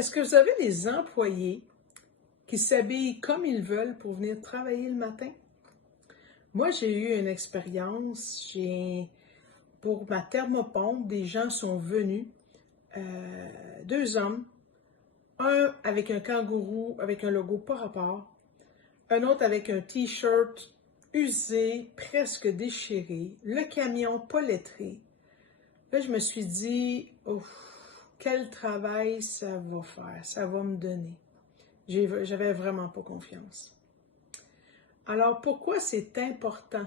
Est-ce que vous avez des employés qui s'habillent comme ils veulent pour venir travailler le matin? Moi, j'ai eu une expérience. Pour ma thermopompe, des gens sont venus, deux hommes, un avec un kangourou avec un logo pas rapport, un autre avec un t-shirt usé, presque déchiré, le camion pas lettré. Là, je me suis dit, ouf, quel travail ça va faire, ça va me donner. J'avais vraiment pas confiance. Alors, pourquoi c'est important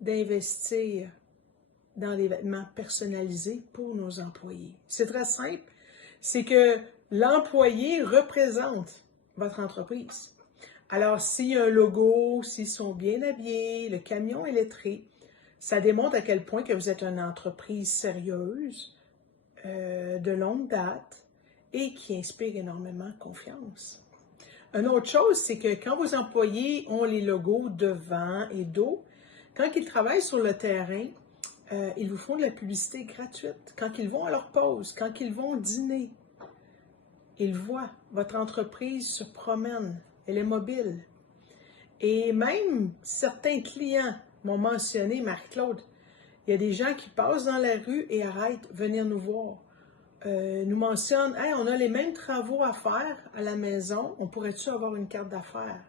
d'investir dans les vêtements personnalisés pour nos employés? C'est très simple, c'est que l'employé représente votre entreprise. Alors, s'il y a un logo, s'ils sont bien habillés, le camion est lettré, ça démontre à quel point que vous êtes une entreprise sérieuse, de longue date et qui inspire énormément confiance. Une autre chose, c'est que quand vos employés ont les logos devant et dos, quand ils travaillent sur le terrain, ils vous font de la publicité gratuite. Quand ils vont à leur pause, quand ils vont dîner, ils voient votre entreprise se promène, elle est mobile. Et même certains clients m'ont mentionné, Marie-Claude, il y a des gens qui passent dans la rue et arrêtent de venir nous voir. Nous mentionnent, hey, on a les mêmes travaux à faire à la maison, on pourrait-tu avoir une carte d'affaires?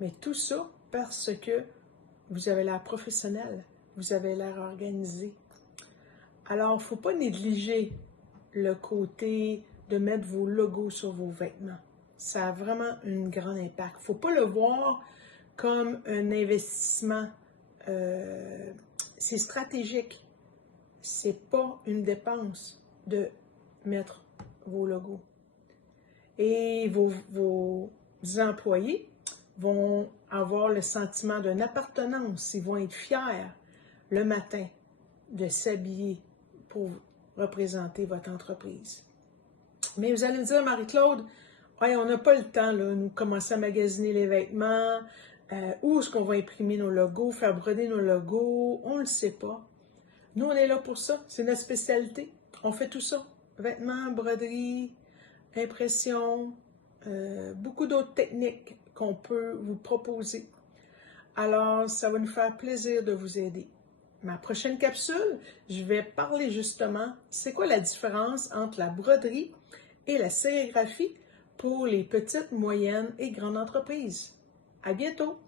Mais tout ça parce que vous avez l'air professionnel, vous avez l'air organisé. Alors, il ne faut pas négliger le côté de mettre vos logos sur vos vêtements. Ça a vraiment un grand impact. Il ne faut pas le voir comme un investissement. C'est stratégique. C'est pas une dépense de mettre vos logos. Et vos employés vont avoir le sentiment d'une appartenance. Ils vont être fiers le matin de s'habiller pour représenter votre entreprise. Mais vous allez me dire, Marie-Claude, ouais, on n'a pas le temps, là, nous commencer à magasiner les vêtements, où est-ce qu'on va imprimer nos logos, faire broder nos logos, on ne le sait pas. Nous, on est là pour ça, c'est notre spécialité. On fait tout ça, vêtements, broderie, impression, beaucoup d'autres techniques qu'on peut vous proposer. Alors, ça va nous faire plaisir de vous aider. Ma prochaine capsule, je vais parler justement, c'est quoi la différence entre la broderie et la sérigraphie pour les petites, moyennes et grandes entreprises. À bientôt!